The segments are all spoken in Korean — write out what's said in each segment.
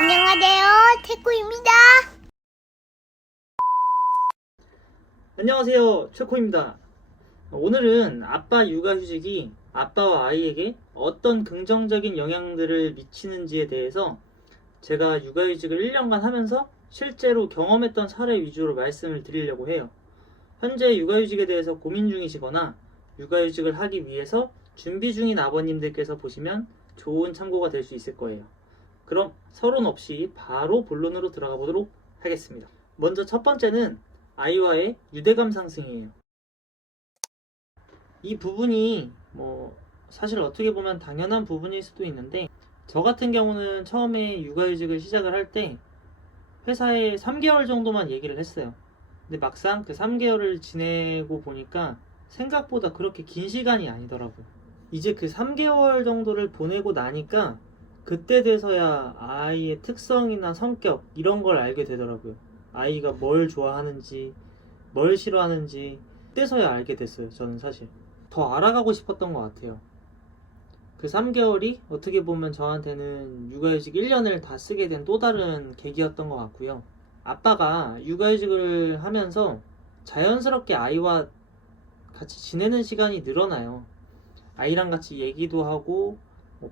안녕하세요, 태구입니다. 안녕하세요, 최코입니다. 오늘은 아빠 육아휴직이 아빠와 아이에게 어떤 긍정적인 영향들을 미치는지에 대해서 제가 육아휴직을 1년간 하면서 실제로 경험했던 사례 위주로 말씀을 드리려고 해요. 현재 육아휴직에 대해서 고민 중이시거나 육아휴직을 하기 위해서 준비 중인 아버님들께서 보시면 좋은 참고가 될 수 있을 거예요. 그럼 서론 없이 바로 본론으로 들어가 보도록 하겠습니다. 먼저 첫 번째는 아이와의 유대감 상승이에요. 이 부분이 사실 어떻게 보면 당연한 부분일 수도 있는데, 저 같은 경우는 처음에 육아휴직을 시작을 할 때 회사에 3개월 정도만 얘기를 했어요. 근데 막상 그 3개월을 지내고 보니까 생각보다 그렇게 긴 시간이 아니더라고요. 이제 그 3개월 정도를 보내고 나니까 그때 돼서야 아이의 특성이나 성격 이런 걸 알게 되더라고요. 아이가 뭘 좋아하는지 뭘 싫어하는지 그때서야 알게 됐어요. 저는 사실 더 알아가고 싶었던 것 같아요. 그 3개월이 어떻게 보면 저한테는 육아휴직 1년을 다 쓰게 된 또 다른 계기였던 것 같고요. 아빠가 육아휴직을 하면서 자연스럽게 아이와 같이 지내는 시간이 늘어나요. 아이랑 같이 얘기도 하고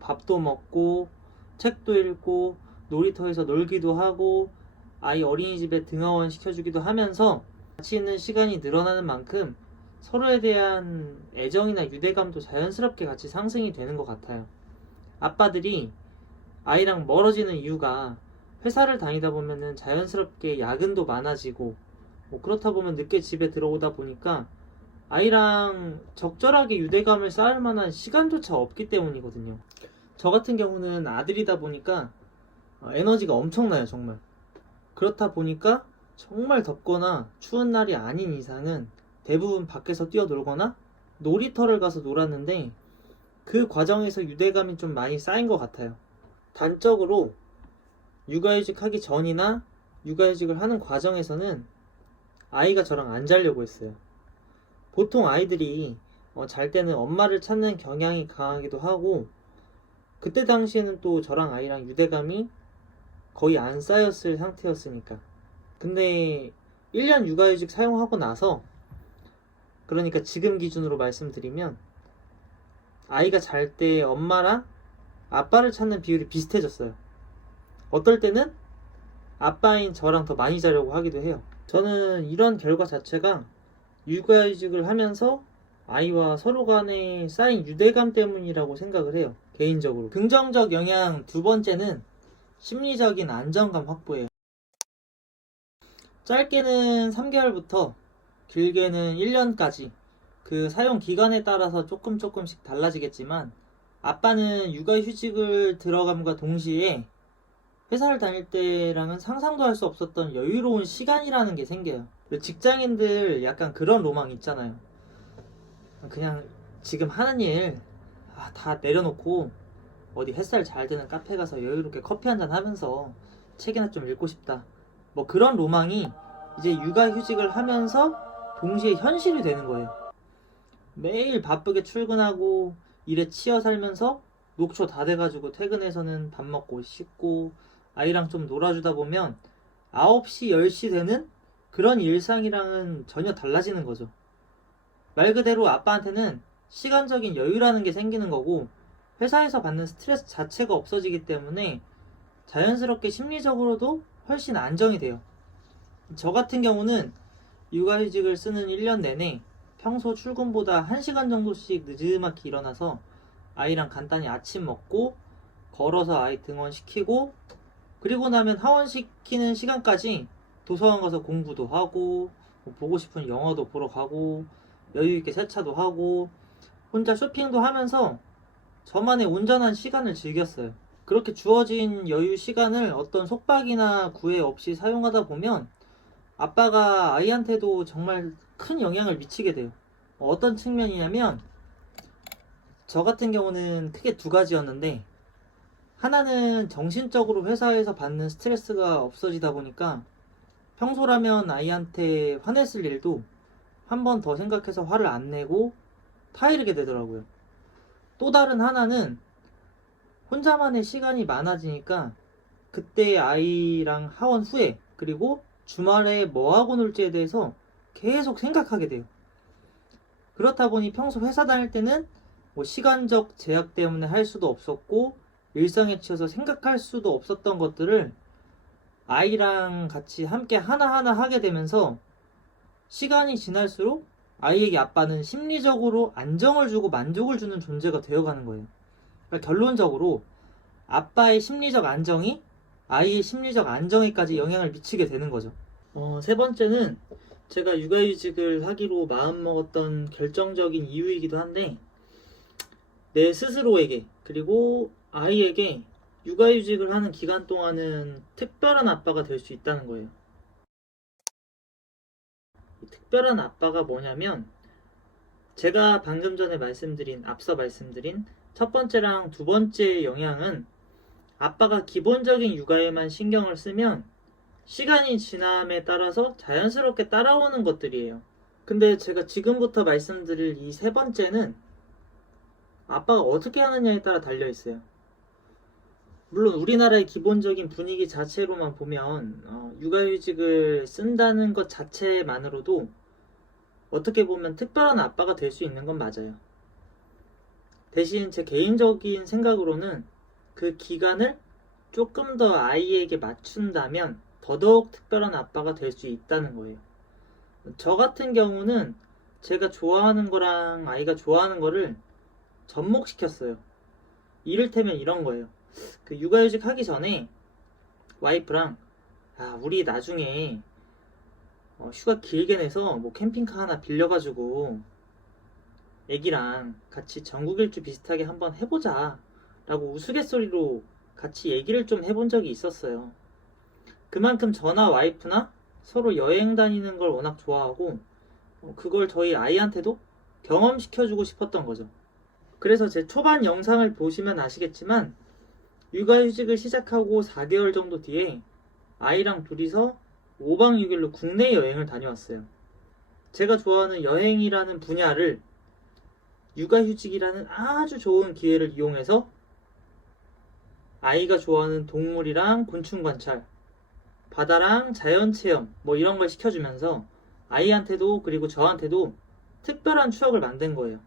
밥도 먹고 책도 읽고 놀이터에서 놀기도 하고 아이 어린이집에 등하원 시켜주기도 하면서 같이 있는 시간이 늘어나는 만큼 서로에 대한 애정이나 유대감도 자연스럽게 같이 상승이 되는 것 같아요. 아빠들이 아이랑 멀어지는 이유가 회사를 다니다 보면은 자연스럽게 야근도 많아지고 그렇다 보면 늦게 집에 들어오다 보니까 아이랑 적절하게 유대감을 쌓을 만한 시간조차 없기 때문이거든요. 저 같은 경우는 아들이다 보니까 에너지가 엄청나요, 정말. 그렇다 보니까 정말 덥거나 추운 날이 아닌 이상은 대부분 밖에서 뛰어놀거나 놀이터를 가서 놀았는데, 그 과정에서 유대감이 좀 많이 쌓인 것 같아요. 단적으로 육아휴직 하기 전이나 육아휴직을 하는 과정에서는 아이가 저랑 안 자려고 했어요. 보통 아이들이 잘 때는 엄마를 찾는 경향이 강하기도 하고, 그때 당시에는 또 저랑 아이랑 유대감이 거의 안 쌓였을 상태였으니까. 근데 1년 육아휴직 사용하고 나서, 그러니까 지금 기준으로 말씀드리면 아이가 잘 때 엄마랑 아빠를 찾는 비율이 비슷해졌어요. 어떨 때는 아빠인 저랑 더 많이 자려고 하기도 해요. 저는 이런 결과 자체가 육아휴직을 하면서 아이와 서로 간에 쌓인 유대감 때문이라고 생각을 해요. 개인적으로. 긍정적 영향 두 번째는 심리적인 안정감 확보예요. 짧게는 3개월부터 길게는 1년까지 그 사용 기간에 따라서 조금씩 달라지겠지만, 아빠는 육아휴직을 들어감과 동시에 회사를 다닐 때랑은 상상도 할 수 없었던 여유로운 시간이라는 게 생겨요. 직장인들 약간 그런 로망 있잖아요. 그냥 지금 하는 일 다 내려놓고 어디 햇살 잘 드는 카페 가서 여유롭게 커피 한잔 하면서 책이나 좀 읽고 싶다. 그런 로망이 이제 육아휴직을 하면서 동시에 현실이 되는 거예요. 매일 바쁘게 출근하고 일에 치여 살면서 녹초 다 돼가지고 퇴근해서는 밥 먹고 씻고 아이랑 좀 놀아주다 보면 9시, 10시 되는 그런 일상이랑은 전혀 달라지는 거죠. 말 그대로 아빠한테는 시간적인 여유라는 게 생기는 거고, 회사에서 받는 스트레스 자체가 없어지기 때문에 자연스럽게 심리적으로도 훨씬 안정이 돼요. 저 같은 경우는 육아휴직을 쓰는 1년 내내 평소 출근보다 1시간 정도씩 늦지막히 일어나서 아이랑 간단히 아침 먹고 걸어서 아이 등원시키고, 그리고 나면 하원시키는 시간까지 도서관 가서 공부도 하고 보고 싶은 영화도 보러 가고 여유있게 세차도 하고 혼자 쇼핑도 하면서 저만의 온전한 시간을 즐겼어요. 그렇게 주어진 여유 시간을 어떤 속박이나 구애 없이 사용하다 보면 아빠가 아이한테도 정말 큰 영향을 미치게 돼요. 어떤 측면이냐면, 저 같은 경우는 크게 두 가지였는데, 하나는 정신적으로 회사에서 받는 스트레스가 없어지다 보니까 평소라면 아이한테 화냈을 일도 한 번 더 생각해서 화를 안 내고 타이르게 되더라고요. 또 다른 하나는 혼자만의 시간이 많아지니까 그때 아이랑 하원 후에 그리고 주말에 뭐 하고 놀지에 대해서 계속 생각하게 돼요. 그렇다 보니 평소 회사 다닐 때는 뭐 시간적 제약 때문에 할 수도 없었고 일상에 치여서 생각할 수도 없었던 것들을 아이랑 같이 함께 하나하나 하게 되면서 시간이 지날수록 아이에게 아빠는 심리적으로 안정을 주고 만족을 주는 존재가 되어가는 거예요. 그러니까 결론적으로 아빠의 심리적 안정이 아이의 심리적 안정에까지 영향을 미치게 되는 거죠. 세 번째는 제가 육아휴직을 하기로 마음먹었던 결정적인 이유이기도 한데, 내 스스로에게 그리고 아이에게 육아휴직을 하는 기간 동안은 특별한 아빠가 될 수 있다는 거예요. 특별한 아빠가 뭐냐면, 제가 방금 전에 앞서 말씀드린 첫 번째랑 두 번째 영향은 아빠가 기본적인 육아에만 신경을 쓰면 시간이 지남에 따라서 자연스럽게 따라오는 것들이에요. 근데 제가 지금부터 말씀드릴 이 세 번째는 아빠가 어떻게 하느냐에 따라 달려있어요. 물론 우리나라의 기본적인 분위기 자체로만 보면 육아휴직을 쓴다는 것 자체만으로도 어떻게 보면 특별한 아빠가 될 수 있는 건 맞아요. 대신 제 개인적인 생각으로는 그 기간을 조금 더 아이에게 맞춘다면 더더욱 특별한 아빠가 될 수 있다는 거예요. 저 같은 경우는 제가 좋아하는 거랑 아이가 좋아하는 거를 접목시켰어요. 이를테면 이런 거예요. 그 육아휴직 하기 전에 와이프랑 우리 나중에 휴가 길게 내서 뭐 캠핑카 하나 빌려가지고 애기랑 같이 전국 일주 비슷하게 한번 해보자 라고 우스갯소리로 같이 얘기를 좀 해본 적이 있었어요. 그만큼 저나 와이프나 서로 여행 다니는 걸 워낙 좋아하고 그걸 저희 아이한테도 경험시켜주고 싶었던 거죠. 그래서 제 초반 영상을 보시면 아시겠지만 육아휴직을 시작하고 4개월 정도 뒤에 아이랑 둘이서 5박 6일로 국내 여행을 다녀왔어요. 제가 좋아하는 여행이라는 분야를 육아휴직이라는 아주 좋은 기회를 이용해서 아이가 좋아하는 동물이랑 곤충 관찰, 바다랑 자연 체험 뭐 이런 걸 시켜주면서 아이한테도 그리고 저한테도 특별한 추억을 만든 거예요.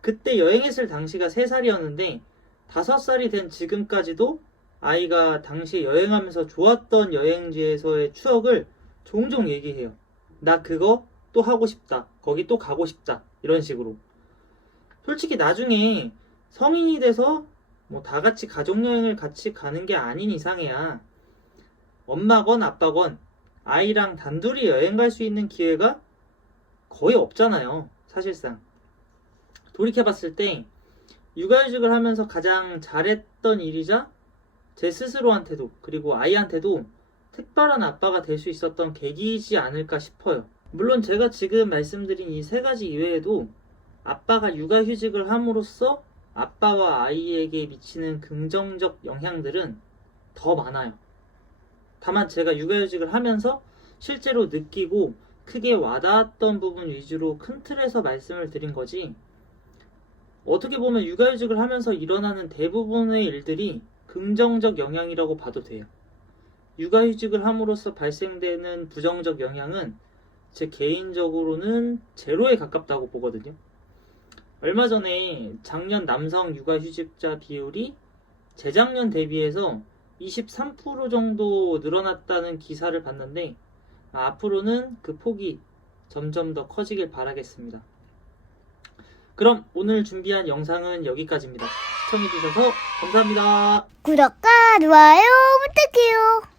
그때 여행했을 당시가 3살이었는데 5살이 된 지금까지도 아이가 당시에 여행하면서 좋았던 여행지에서의 추억을 종종 얘기해요. 나 그거 또 하고 싶다. 거기 또 가고 싶다. 이런 식으로. 솔직히 나중에 성인이 돼서 뭐 다 같이 가족여행을 같이 가는 게 아닌 이상이야 엄마건 아빠건 아이랑 단둘이 여행 갈 수 있는 기회가 거의 없잖아요. 사실상. 돌이켜봤을 때 육아휴직을 하면서 가장 잘했던 일이자 제 스스로한테도 그리고 아이한테도 특별한 아빠가 될 수 있었던 계기이지 않을까 싶어요. 물론 제가 지금 말씀드린 이 3가지 이외에도 아빠가 육아휴직을 함으로써 아빠와 아이에게 미치는 긍정적 영향들은 더 많아요. 다만 제가 육아휴직을 하면서 실제로 느끼고 크게 와닿았던 부분 위주로 큰 틀에서 말씀을 드린 거지, 어떻게 보면 육아휴직을 하면서 일어나는 대부분의 일들이 긍정적 영향이라고 봐도 돼요. 육아휴직을 함으로써 발생되는 부정적 영향은 제 개인적으로는 제로에 가깝다고 보거든요. 얼마 전에 작년 남성 육아휴직자 비율이 재작년 대비해서 23% 정도 늘어났다는 기사를 봤는데 앞으로는 그 폭이 점점 더 커지길 바라겠습니다. 그럼 오늘 준비한 영상은 여기까지입니다. 시청해주셔서 감사합니다. 구독과 좋아요 부탁해요.